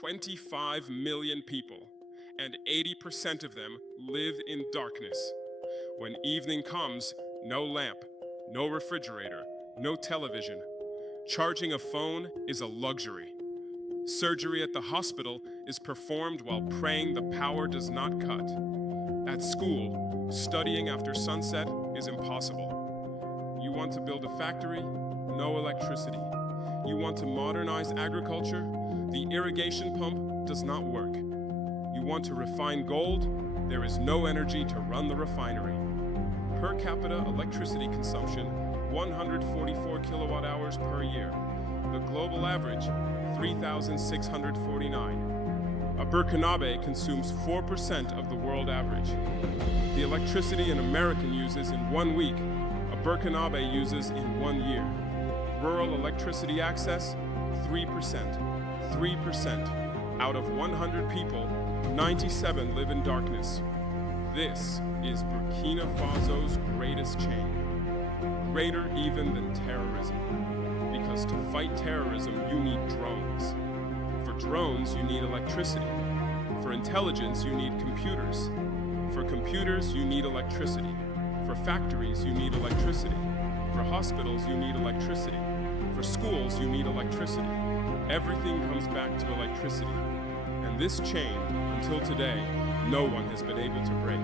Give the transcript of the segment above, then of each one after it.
25 million people, and 80% of them live in darkness. When evening comes, no lamp, no refrigerator, no television. Charging a phone is a luxury. Surgery at the hospital is performed while praying the power does not cut. At school, studying after sunset is impossible. You want to build a factory? No electricity. You want to modernize agriculture? The irrigation pump does not work. You want to refine gold? There is no energy to run the refinery. Per capita electricity consumption, 144 kilowatt hours per year. The global average, 3,649. A Burkinabe consumes 4% of the world average. The electricity an American uses in 1 week, a Burkinabe uses in 1 year. Rural electricity access, 3%. 3%. Out of 100 people, 97 live in darkness. This is Burkina Faso's greatest change. Greater even than terrorism. Because to fight terrorism, you need drones. For drones, you need electricity. For intelligence, you need computers. For computers, you need electricity. For factories, you need electricity. For hospitals, you need electricity. For schools, you need electricity. Everything comes back to electricity. And this chain, until today, no one has been able to break.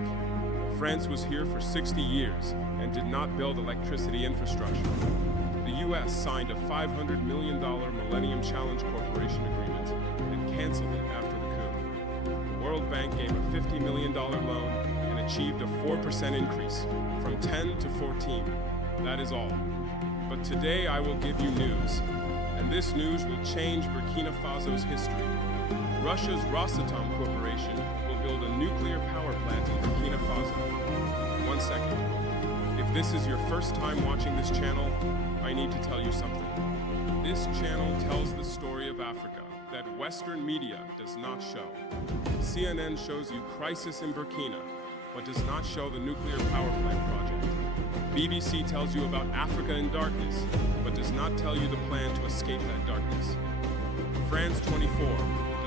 France was here for 60 years and did not build electricity infrastructure. The US signed a $500 million Millennium Challenge Corporation agreement and canceled it after the coup. The World Bank gave a $50 million loan and achieved a 4% increase, from 10 to 14. That is all. But today I will give you news, and this news will change Burkina Faso's history. Russia's Rosatom Corporation will build a nuclear power plant in Burkina Faso. 1 second. If this is your first time watching this channel, I need to tell you something. This channel tells the story of Africa that Western media does not show. CNN shows you crisis in Burkina, but does not show the nuclear power plant project. BBC tells you about Africa in darkness, but does not tell you the plan to escape that darkness. France 24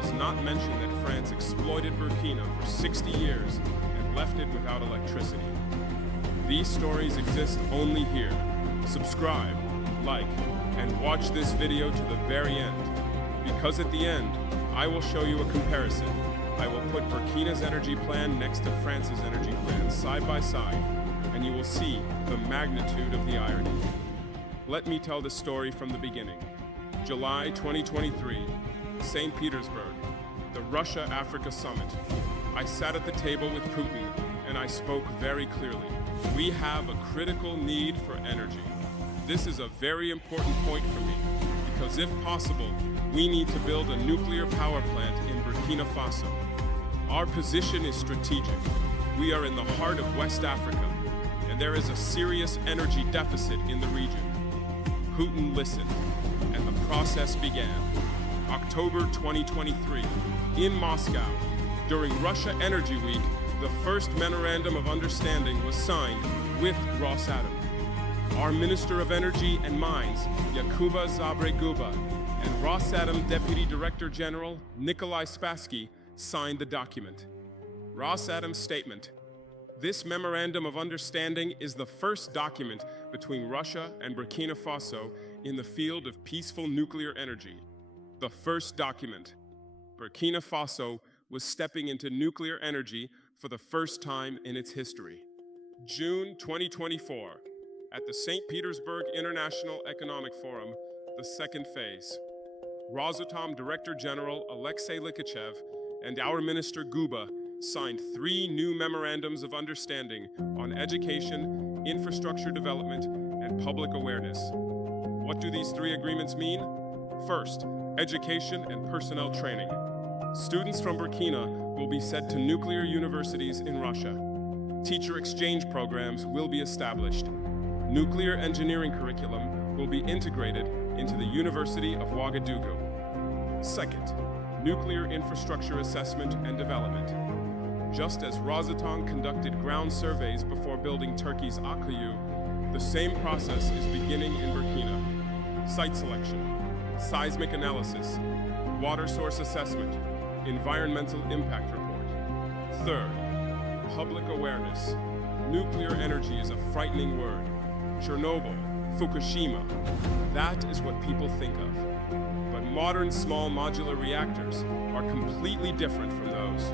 does not mention that France exploited Burkina for 60 years and left it without electricity. These stories exist only here. Subscribe, like, and watch this video to the very end. Because at the end, I will show you a comparison. I will put Burkina's energy plan next to France's energy plan side by side, and you will see the magnitude of the irony. Let me tell the story from the beginning. July 2023, St. Petersburg, the Russia-Africa Summit. I sat at the table with Putin, and I spoke very clearly. We have a critical need for energy. This is a very important point for me, because if possible, we need to build a nuclear power plant in Burkina Faso. Our position is strategic. We are in the heart of West Africa, and there is a serious energy deficit in the region. Putin listened, and the process began. October 2023, in Moscow, during Russia Energy Week, the first memorandum of understanding was signed with Rosatom. Our Minister of Energy and Mines, Yakuba Zabreguba, and Rosatom Deputy Director General Nikolai Spassky signed the document. Rosatom's statement: this memorandum of understanding is the first document between Russia and Burkina Faso in the field of peaceful nuclear energy. The first document. Burkina Faso was stepping into nuclear energy for the first time in its history. June 2024, at the St. Petersburg International Economic Forum, the second phase. Rosatom Director General Alexei Likachev and our Minister Guba signed 3 new memorandums of understanding on education, infrastructure development, and public awareness. What do these 3 agreements mean? First, education and personnel training. Students from Burkina will be sent to nuclear universities in Russia. Teacher exchange programs will be established. Nuclear engineering curriculum will be integrated into the University of Ouagadougou. Second, nuclear infrastructure assessment and development. Just as Rosatom conducted ground surveys before building Turkey's Akayu, the same process is beginning in Burkina. Site selection, seismic analysis, water source assessment, environmental impact report. Third, public awareness. Nuclear energy is a frightening word. Chernobyl, Fukushima, that is what people think of. But modern small modular reactors are completely different from those.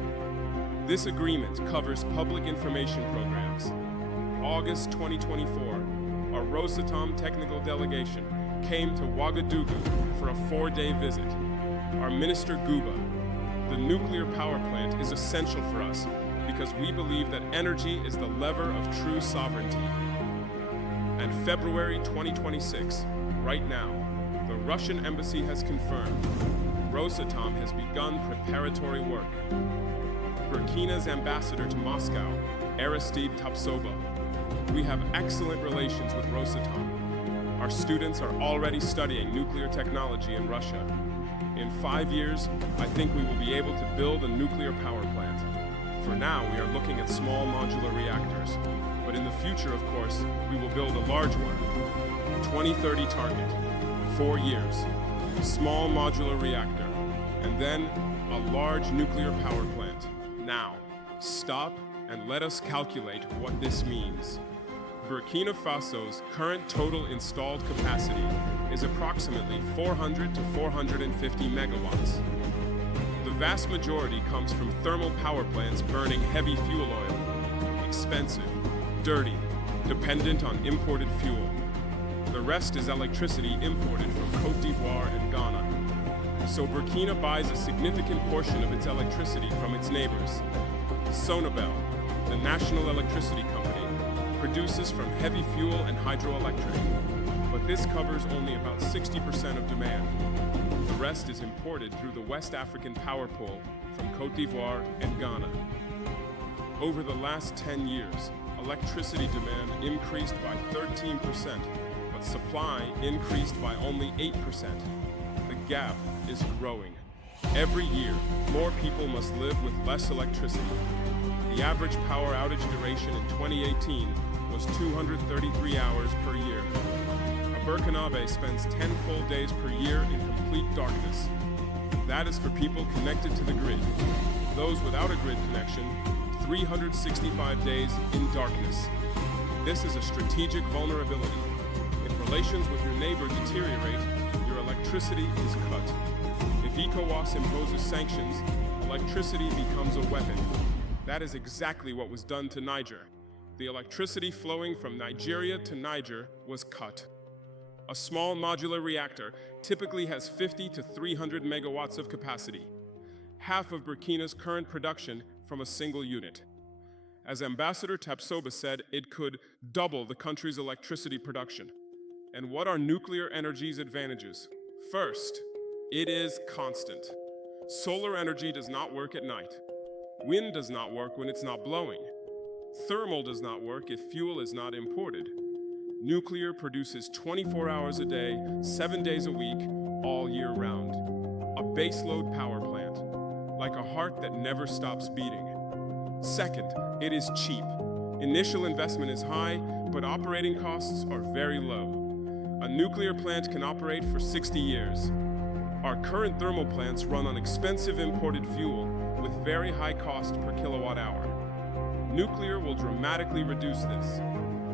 This agreement covers public information programs. August 2024, a Rosatom technical delegation came to Ouagadougou for a 4-day visit. Our Minister Guba, the nuclear power plant is essential for us because we believe that energy is the lever of true sovereignty. And February 2026, right now, the Russian embassy has confirmed Rosatom has begun preparatory work. Burkina's ambassador to Moscow, Aristide Tapsoba. We have excellent relations with Rosatom. Our students are already studying nuclear technology in Russia. In 5 years, I think we will be able to build a nuclear power plant. For now, we are looking at small modular reactors. But in the future, of course, we will build a large one. 2030 target, 4 years, small modular reactor, and then a large nuclear power plant. Now, stop and let us calculate what this means. Burkina Faso's current total installed capacity is approximately 400 to 450 megawatts. The vast majority comes from thermal power plants burning heavy fuel oil, expensive, dirty, dependent on imported fuel. The rest is electricity imported from Côte d'Ivoire and Ghana. So Burkina buys a significant portion of its electricity from its neighbors. Sonabel, the national electricity company, produces from heavy fuel and hydroelectric. But this covers only about 60% of demand. The rest is imported through the West African power pool from Côte d'Ivoire and Ghana. Over the last 10 years, electricity demand increased by 13%, but supply increased by only 8%. The gap is growing. Every year, more people must live with less electricity. The average power outage duration in 2018 was 233 hours per year. A Burkinabe spends 10 full days per year in complete darkness. That is for people connected to the grid. Those without a grid connection, 365 days in darkness. This is a strategic vulnerability. If relations with your neighbor deteriorate, your electricity is cut. If ECOWAS imposes sanctions, electricity becomes a weapon. That is exactly what was done to Niger. The electricity flowing from Nigeria to Niger was cut. A small modular reactor typically has 50 to 300 megawatts of capacity, half of Burkina's current production from a single unit. As Ambassador Tapsoba said, it could double the country's electricity production. And what are nuclear energy's advantages? First, it is constant. Solar energy does not work at night. Wind does not work when it's not blowing. Thermal does not work if fuel is not imported. Nuclear produces 24 hours a day, 7 days a week, all year round. A baseload power plant, like a heart that never stops beating. Second, it is cheap. Initial investment is high, but operating costs are very low. A nuclear plant can operate for 60 years. Our current thermal plants run on expensive imported fuel with very high cost per kilowatt hour. Nuclear will dramatically reduce this.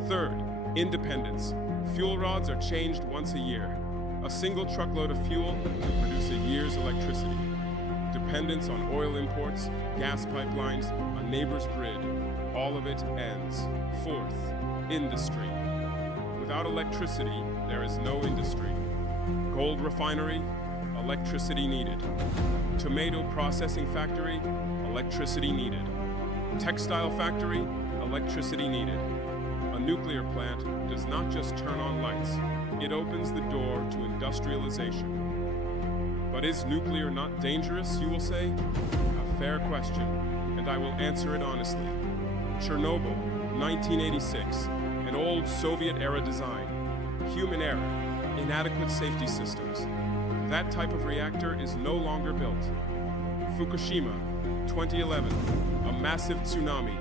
Third, independence. Fuel rods are changed once a year. A single truckload of fuel can produce a year's electricity. Dependence on oil imports, gas pipelines, a neighbor's grid, all of it ends. Fourth, industry. Without electricity, there is no industry. Gold refinery, electricity needed. Tomato processing factory, electricity needed. Textile factory, electricity needed. A nuclear plant does not just turn on lights, it opens the door to industrialization. But is nuclear not dangerous, you will say? A fair question, and I will answer it honestly. Chernobyl, 1986, an old Soviet-era design. Human error, inadequate safety systems. That type of reactor is no longer built. Fukushima, 2011, a massive tsunami,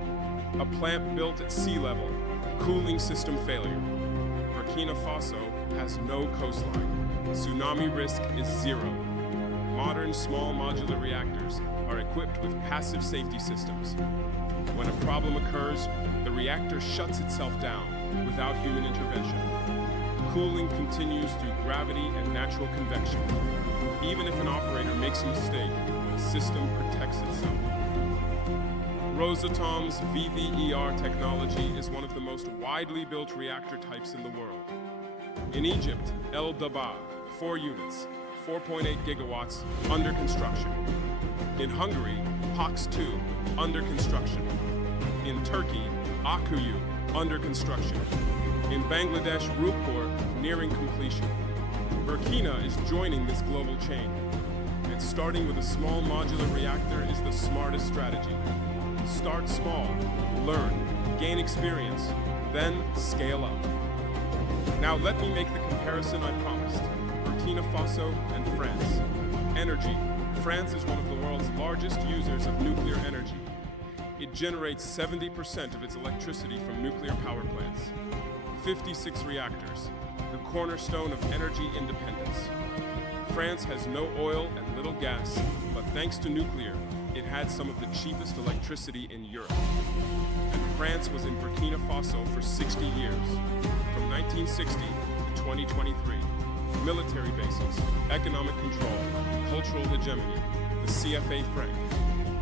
a plant built at sea level, cooling system failure. Burkina Faso has no coastline. Tsunami risk is zero. modern small modular reactors are equipped with passive safety systems. When a problem occurs, the reactor shuts itself down without human intervention. Cooling continues through gravity and natural convection. Even if an operator makes a mistake, the system protects itself. Rosatom's VVER technology is one of the most widely built reactor types in the world. In Egypt, El Dabaa, 4 units, 4.8 gigawatts, under construction. In Hungary, POX-2, under construction. In Turkey, Akuyu, under construction. In Bangladesh, Rupur, nearing completion. Burkina is joining this global chain. And starting with a small modular reactor is the smartest strategy. Start small, learn, gain experience, then scale up. Now let me make the comparison I promised. Burkina Faso and France. Energy. France is one of the world's largest users of nuclear energy. It generates 70% of its electricity from nuclear power plants. 56 reactors, the cornerstone of energy independence. France has no oil and little gas, but thanks to nuclear, it had some of the cheapest electricity in Europe. And France was in Burkina Faso for 60 years, from 1960 to 2023. Military bases, economic control, cultural hegemony, the CFA franc,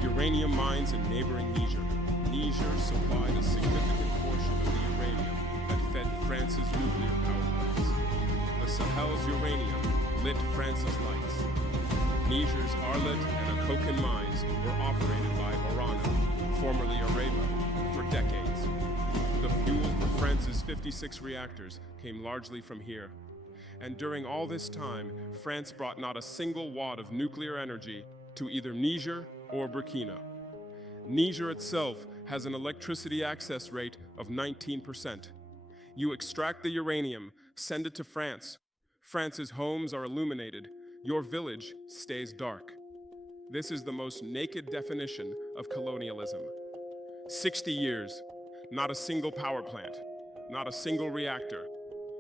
uranium mines in neighboring Niger. Niger supplied a significant portion of the uranium that fed France's nuclear power plants. The Sahel's uranium lit France's lights. Niger's Arlit and Akokan mines were operated by Orano, formerly Areva, for decades. The fuel for France's 56 reactors came largely from here. And during all this time, France brought not a single watt of nuclear energy to either Niger or Burkina. Niger itself has an electricity access rate of 19%. You extract the uranium, send it to France. France's homes are illuminated. Your village stays dark. This is the most naked definition of colonialism. 60 years, not a single power plant, not a single reactor,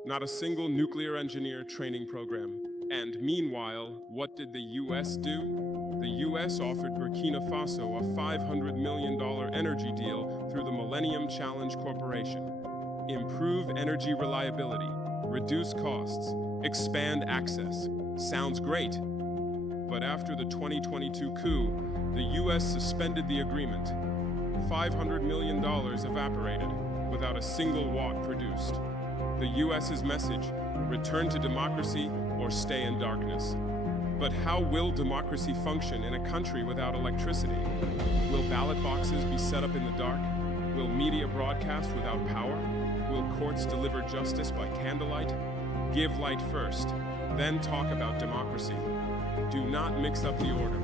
not a single nuclear engineer training program. And meanwhile, what did the US do? The US offered Burkina Faso a $500 million energy deal through the Millennium Challenge Corporation. Improve energy reliability, reduce costs, expand access. Sounds great. But after the 2022 coup, the US suspended the agreement. $500 million evaporated without a single watt produced. The US's message, return to democracy or stay in darkness. But how will democracy function in a country without electricity? Will ballot boxes be set up in the dark? Will media broadcast without power? Will courts deliver justice by candlelight? Give light first, then talk about democracy. Do not mix up the order.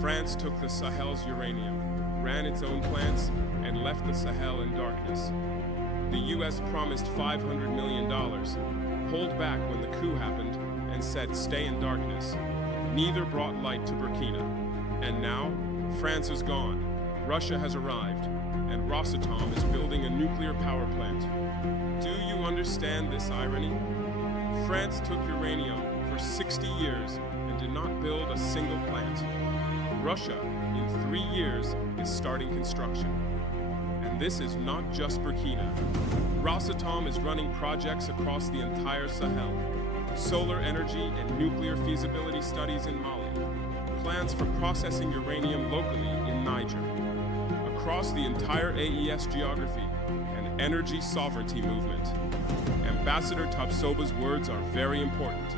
France took the Sahel's uranium, ran its own plants, and left the Sahel in darkness. The US promised $500 million, pulled back when the coup happened, and said stay in darkness. Neither brought light to Burkina. And now, France is gone, Russia has arrived, and Rosatom is building a nuclear power plant. Do you understand this irony? France took uranium for 60 years and did not build a single plant. Russia, in 3 years, is starting construction. And this is not just Burkina. Rosatom is running projects across the entire Sahel. Solar energy and nuclear feasibility studies in Mali. Plans for processing uranium locally in Niger. Across the entire AES geography, an energy sovereignty movement. Ambassador Tapsoba's words are very important.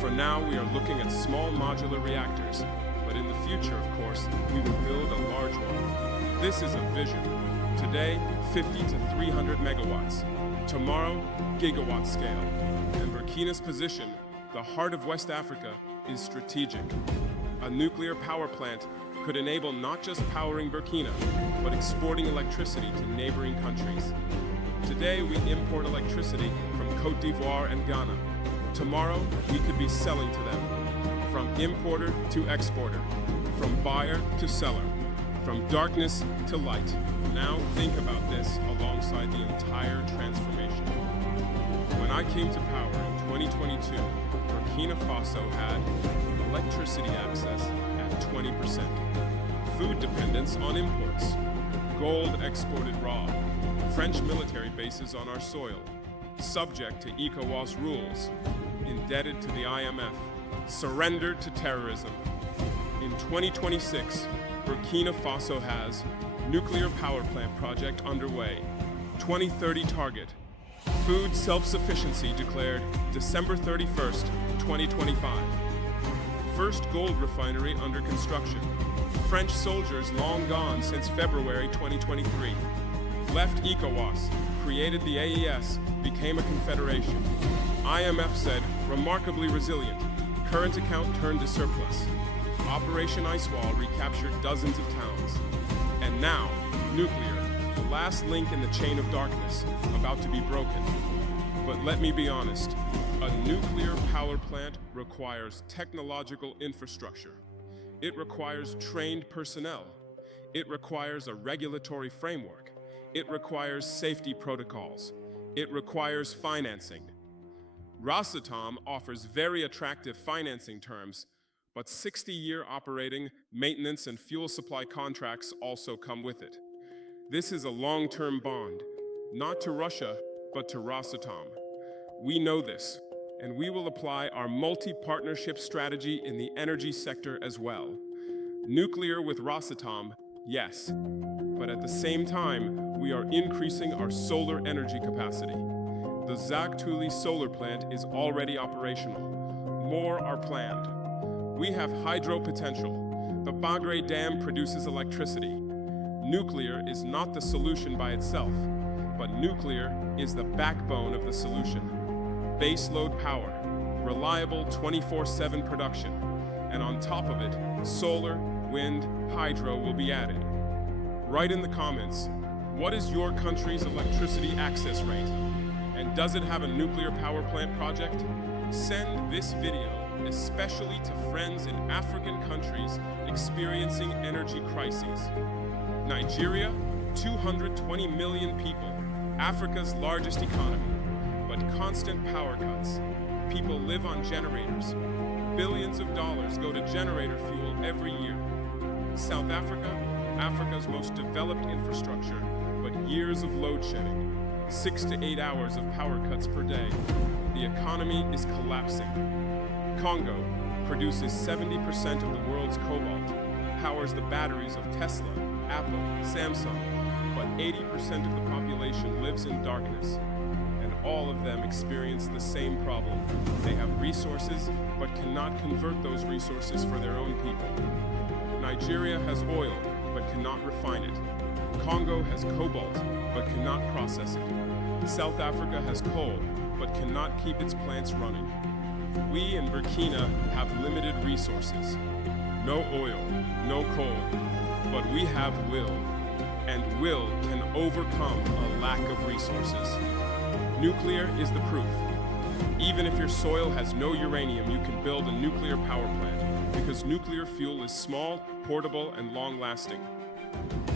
For now, we are looking at small modular reactors, but in the future, of course, we will build a large one. This is a vision. Today, 50 to 300 megawatts. Tomorrow, gigawatt scale. And Burkina's position, the heart of West Africa, is strategic. A nuclear power plant could enable not just powering Burkina, but exporting electricity to neighboring countries. Today, we import electricity from Côte d'Ivoire and Ghana. Tomorrow, we could be selling to them. From importer to exporter, from buyer to seller, from darkness to light. Now think about this alongside the entire transformation. When I came to power in 2022, Burkina Faso had electricity access at 20%. Food dependence on imports. Gold exported raw. French military bases on our soil. Subject to ECOWAS rules. Indebted to the IMF. Surrendered to terrorism. In 2026, Burkina Faso has nuclear power plant project underway. 2030 target. Food self-sufficiency declared December 31st, 2025. First gold refinery under construction. French soldiers long gone since February 2023. Left ECOWAS, created the AES, became a confederation. IMF said, remarkably resilient. Current account turned to surplus. Operation Ice Wall recaptured dozens of towns. And now, nuclear, the last link in the chain of darkness, about to be broken. But let me be honest, a nuclear power plant requires technological infrastructure. It requires trained personnel. It requires a regulatory framework. It requires safety protocols. It requires financing. Rosatom offers very attractive financing terms, but 60-year operating, maintenance, and fuel supply contracts also come with it. This is a long-term bond, not to Russia, but to Rosatom. We know this, and we will apply our multi-partnership strategy in the energy sector as well. Nuclear with Rosatom, yes, but at the same time, we are increasing our solar energy capacity. The Zagtuli solar plant is already operational. More are planned. We have hydro potential. The Bagre Dam produces electricity. Nuclear is not the solution by itself, but nuclear is the backbone of the solution. Baseload power, reliable 24/7 production, and on top of it, solar, wind, hydro will be added. Write in the comments, what is your country's electricity access rate? And does it have a nuclear power plant project? Send this video especially to friends in African countries experiencing energy crises. Nigeria, 220 million people, Africa's largest economy, but constant power cuts. People live on generators. Billions of dollars go to generator fuel every year. South Africa, Africa's most developed infrastructure, but years of load shedding. 6 to 8 hours of power cuts per day. The economy is collapsing. Congo produces 70% of the world's cobalt, powers the batteries of Tesla, Apple, Samsung, but 80% of the population lives in darkness, and all of them experience the same problem. They have resources, but cannot convert those resources for their own people. Nigeria has oil, but cannot refine it. Congo has cobalt, but cannot process it. South Africa has coal, but cannot keep its plants running. We in Burkina have limited resources. No oil, no coal, but we have will, and will can overcome a lack of resources. Nuclear is the proof. Even if your soil has no uranium, you can build a nuclear power plant, because nuclear fuel is small, portable, and long-lasting.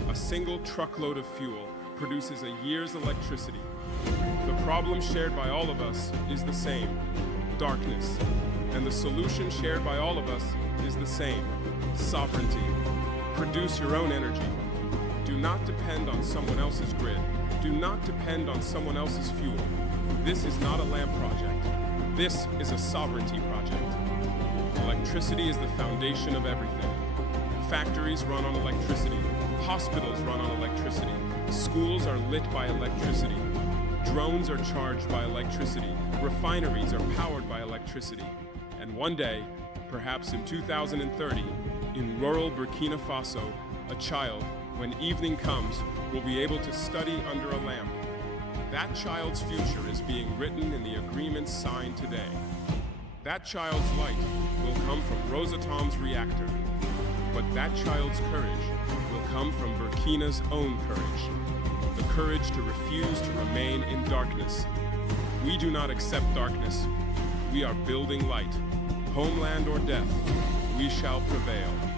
A single truckload of fuel produces a year's electricity. The problem shared by all of us is the same, darkness. And the solution shared by all of us is the same, sovereignty. Produce your own energy. Do not depend on someone else's grid. Do not depend on someone else's fuel. This is not a lamp project. This is a sovereignty project. Electricity is the foundation of everything. Factories run on electricity. Hospitals run on electricity. Schools are lit by electricity. Drones are charged by electricity. Refineries are powered by electricity. And one day, perhaps in 2030, in rural Burkina Faso, a child, when evening comes, will be able to study under a lamp. That child's future is being written in the agreements signed today. That child's light will come from Rosatom's reactor. But that child's courage will come from Burkina's own courage. The courage to refuse to remain in darkness. We do not accept darkness. We are building light. Homeland or death, we shall prevail.